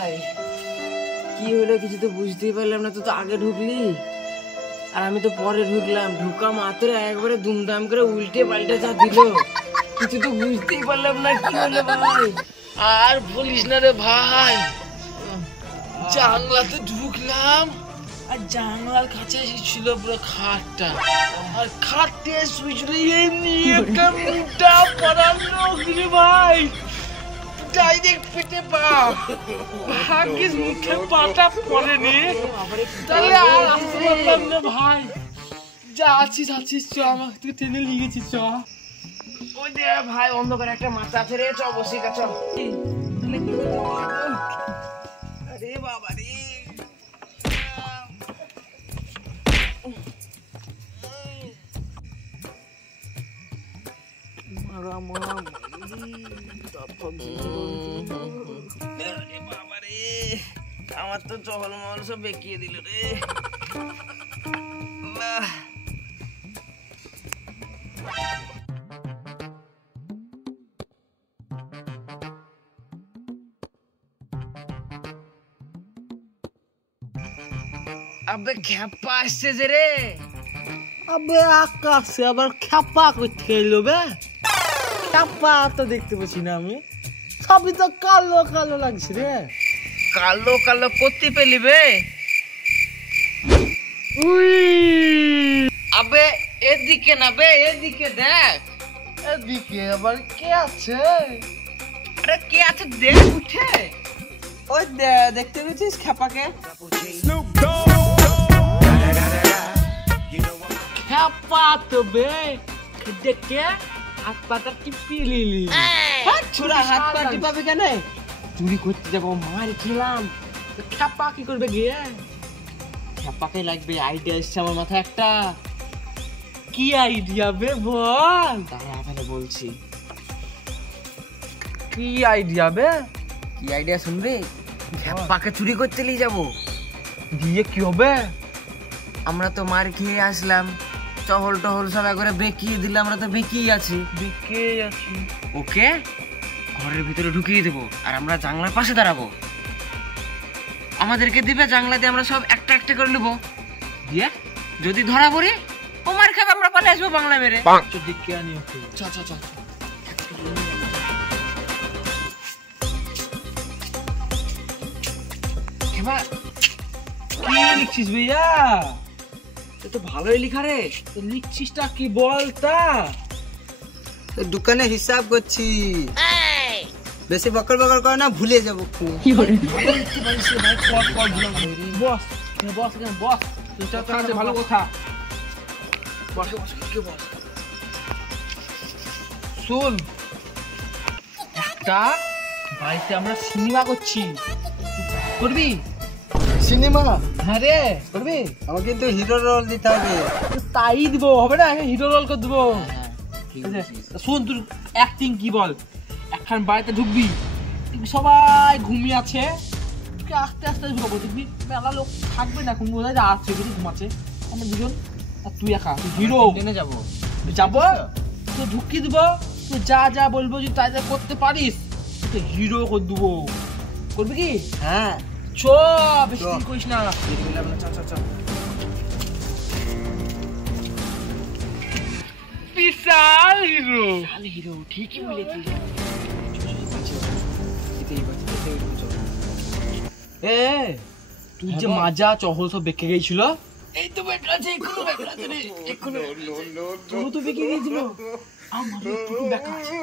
ভাই কি হলো কিছু তো বুঝতেই পারলাম না। তো আগে ঢুকলি আর আমি তো পরে ঢুকলাম, ঢুকা মাত্র একবারে দুমদাম করে উল্টে পাল্টে যা দিল, কিছু তো বুঝতেই পারলাম না কি হলো ভাই। আর বলিস না রে ভাই, জানলাতে ঢুকলাম আর জানলার কাছে ছিল পুরো খাটটা, আর খাটতে শুয়েছিল এমনি একটা মুটা পড়ার লোক রে ভাই, ডাইরেক্ট পেটে পা। ভাগ্যিস মুখে পাটা পড়েনি, তাহলে আর আসতে পারলাম না ভাই। যা আছিস চ, আমাকে তুই টেনে নিয়ে গেছিস চ। ওই দে ভাই অন্ধকারে একটা মাথা আছে রে, চ বসে গেছ। আরে বাবা রে, আমার তো চহল মহল সব বেঁকিয়ে দিল রে। আবে খ্যাপা আসছে যে রে। আবে আকাশে আবার খ্যাপা করতে এলো বে, খ্যাপা তো দেখতে পাচ্ছি না আমি, সবই তো কালো কালো লাগছে রে। কালো কালো করতে পেলি বে? আবে এদিকে না বে, এদিকে দেখ। এদিকে আবার কে আছে? আরে কে আছে দেখ উঠে। ওই দেখতে পেয়েছিস খ্যাপাকে? খ্যাপা তো বে, দেখে হাত পাতা টিপি লিলি। ছোড়া হাত পা টিপাবে কেন? চুরি করতে যাবো, মার খেলাম, খ্যাপা কি করবে গিয়ে? খ্যাপাকে লাগবে, আইডিয়া এসছে আমার মাথায় একটা। কি আইডিয়া বে বল? দাঁড়া তাহলে বলছি। কি আইডিয়া বে? কি আইডিয়া শুনবি? খ্যাপাকে চুরি করতে নিয়ে যাবো। দিয়ে কি হবে? আমরা তো মার খেয়ে আসলাম, চহল টহল সব একবারে বেঁকিয়ে দিলে, আমরা তো বেঁকিয়ে আছি। ওকে ঘরের ভিতরে ঢুকিয়ে দেবো আর আমরা জানলার পাশে দাঁড়াবো। আমাদেরকে দিবে, জানলা দিয়ে আমরা সব একটা একটা করে নেবো। দিয়ে যদি ধরা পড়ি ও মার খাবে, আমরা পালিয়ে আসবো বাংলা মেরে। চ চ চ। কি লিখছিস ভাইয়া? তো ভালোই লিখা রে। লিখছিসটা কি বল তা? দোকানে হিসাব করছি, বেশি বকর বকর করে না, ভুলে যাবো। বস বস বস, ভালো কথা। শোন, একটা বাড়িতে আমরা সিনেমা করছি, করবি? সিনেমা? হ্যাঁ রে, করবি? আমাকে কিন্তু হিরো রোল দিতে হবে। তাই দিব, হবে না? হিরো রোল করে দেবো। শোন, তোর অ্যাক্টিং কি বল? একখান বাড়িতে ঢুকবি, সবাই ঘুমিয়ে আছে, আস্তে আস্তে ঢুকাবো, দেখবি মেলা লোক থাকবে না, ঘুম বোঝা আছে ঘুমাচ্ছে, আমরা দুজন আর তুই একা, তুই হিরো। টেনে যাবো তো ঢুকিয়ে দেবো, তুই যা যা বলবো যদি তাই যা করতে পারিস, তুই হিরো করে দেবো। করবি কি? হ্যাঁ চ, বেশি দেরি করিস না। বিশাল হিরো। হিরো ঠিকই বলেছিস। তুই যে মাজা চহল সব বেঁকে গেছিল, এই তো বেটা আছে, এখনো বেটা আছে রে, এখনো তোর তো বেঁকে গেছিল, আমার একটু বেঁকা আছে।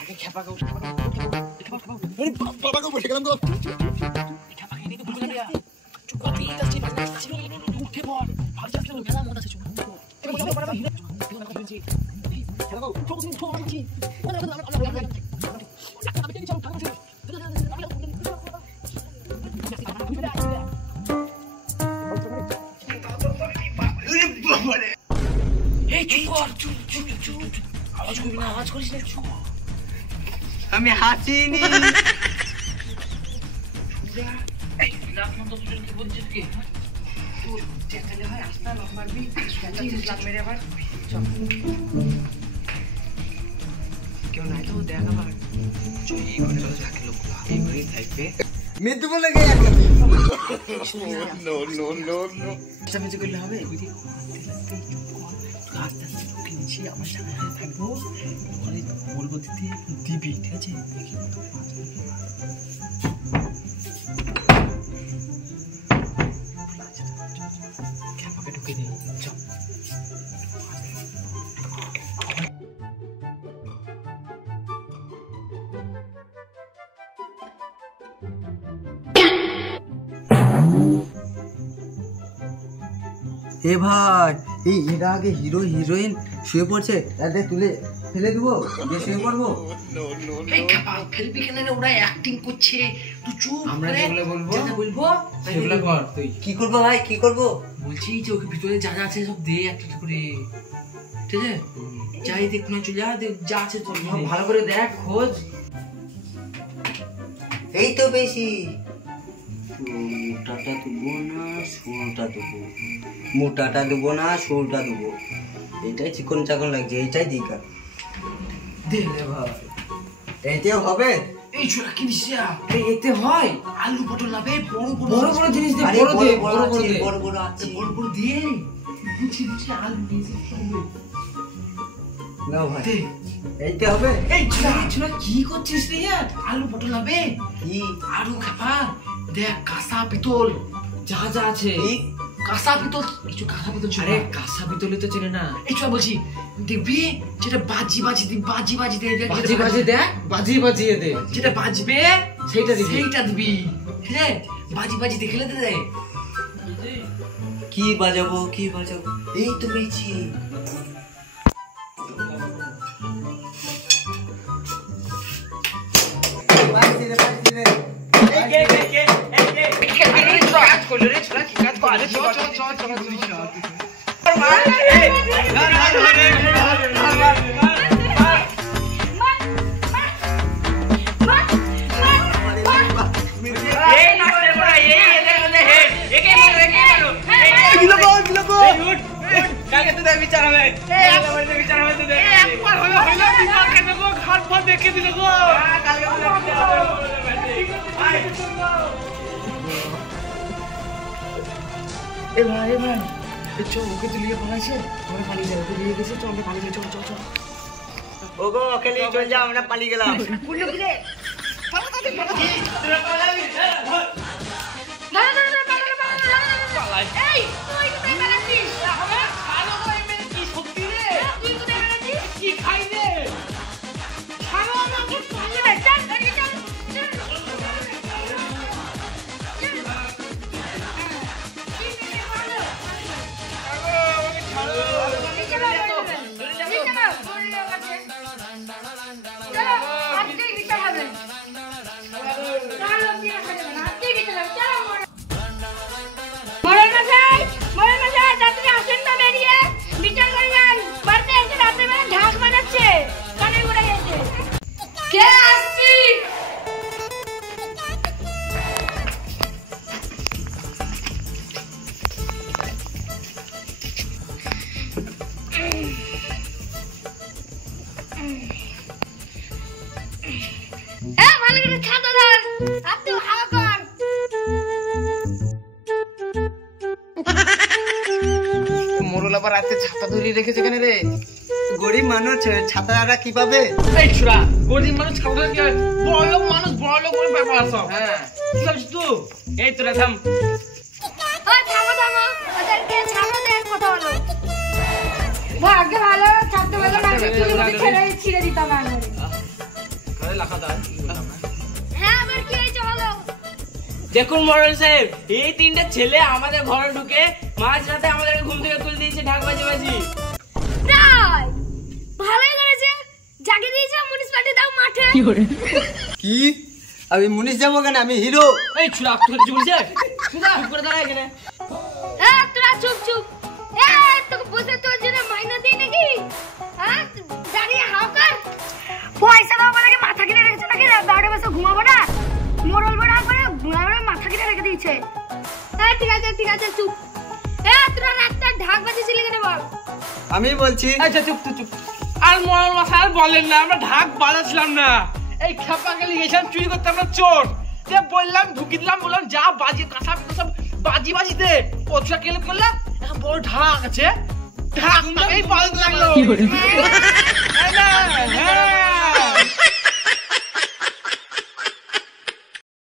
আগে খেপাকে উঠ, উঠে পড়, ভালো যাচ্ছে না, মেলা মজা আছে। আমি হাসিনি। মৃত্যু বলে গিয়ে চেঁচামেচি করলে হবে আস্তে আস্তে ঢুকে নিচ্ছি আমার সামনে থাকবো বলবো দিবি ঠিক আছে ক্যাপাকে ঢুকে দিই চল এ ভাই এই এরা আগে হিরো হিরোইন শুয়ে পড়ছে তাদের তুলে ফেলে দিব দিয়ে শুয়ে পড়বো এই ক্যাপা ফেলবি কেন রে ওরা অ্যাক্টিং করছে তুই চুপ আমরা যেগুলো বলবো যেটা বলবো সেগুলো কর তুই। কি করবো ভাই কি করবো বলছি যে ওকে ভিতরে যা যা আছে সব দে একটা করে ঠিক আছে যাই দেখ না চলে যা দেখ যা আছে তোর সব ভালো করে দেখ খোঁজ। এই তো বেশি মোটাটা দেবো না সুরটা দেবো মোটাটা দেবো না সুরটা দেবো এটাই চিকন চাকন লাগছে এইটাই দিকা দে রে ভাই এইটাও হবে এই ছোড়া কি দিছিস আরে এতে হয় আলু পটল লাবে বড় বড় বড় বড় জিনিস দে, আরে বড় দে, বড় বড় বড় আছে, দে। বড় বড় আছে বড় বড় দিয়ে বুঝি বুঝি আলু দিয়েছে নাও ভাই দে এইটা হবে এই ছোড়া কি করছিস রে ইয়ার? আলু পটল লাবে কি আলু খাপা দেখ কাঁসা পিতল যা যা আছে কি কাঁসা পিতল কিছু কাঁসা পিতল আরে কাঁসা পিতলে তো চেনে না। এই ছোড়া বলছি দেখবি যেটা বাজি বাজি দি বাজি বাজি দে দেখ বাজি বাজি দেখ, বাজি বাজিয়ে দে, যেটা বাজবে সেইটা দিবি। সেইটা দিবি ঠিক আছে বাজি বাজি দেখলে দে দে কি বাজাবো এই তো পেয়েছি এ ভাই ওকে তো লিয়ে পালাইছে আমরা পালিয়ে যাই ওকে লিয়ে গেছে তো আমরা পালিয়ে যাই চল ওগো ওকে নিয়ে চল যাও আমরা পালিয়ে গেলাম মোরল আবার রাতে ছাতা ধরিয়ে রেখেছে কেন রে? গরিব মানুষ ছাতারা কি পাবে এই ছোড়া গরিব মানুষ খাওয়া কি বড় লোক মানুষ বড় লোক করে ব্যাপার সব হ্যাঁ কি ভাবছিস তুই এই তোরা থাম ভাগ্য ভালো ছাড়তে পারলো না ছিঁড়ে দিতাম আর হ্যাঁ আবার কি হয়েছে বলো দেখুন মোরল সাহেব, এই তিনটা ছেলে আমাদের ঘরে ঢুকে মাঝ রাতে আমাদের ঘুম থেকে তুলে দিয়েছে ঢাক বাজি বাজি। তাই ভালোই করেছে জাগিয়ে দিয়েছে মিউনিসিপালিটি দাও মাঠে কি আমি মুনিশ যাবো কেন আমি হিরো এই ছোড়া তুই কিছু বলছিস সুদা করে দাঁড়া এখানে হ্যাঁ তোরা চুপ চুপ তোকে বসে তোর জন্য মাইনা দিই নাকি হ্যাঁ দাঁড়িয়ে হাও কর পয়সা দাও বলে মাথা কিনে রেখেছে নাকি 12টা বসে ঘুমাবো না মোরল বড়া করে মাথা কিনে রেখে দিয়েছে হ্যাঁ ঠিক আছে চুপ তোরা রাতটা ঢাক বাজিয়েছিলি কেন বল আমি বলছি আচ্ছা চুপ তুই চুপ আর মরার মাথা আর বলেন না, আমরা ঢাক বাজাচ্ছিলাম না, এই খেপা গেলে গেছিলাম চুরি করতে, আমরা চোর যে বললাম ঢুকি দিলাম, বললাম যা বাজি কাঁচা সব বাজি বাজিতে ওটা কেলে করলাম, এখন বড় ঢাক আছে, ঢাক এই বাজাতে লাগলো।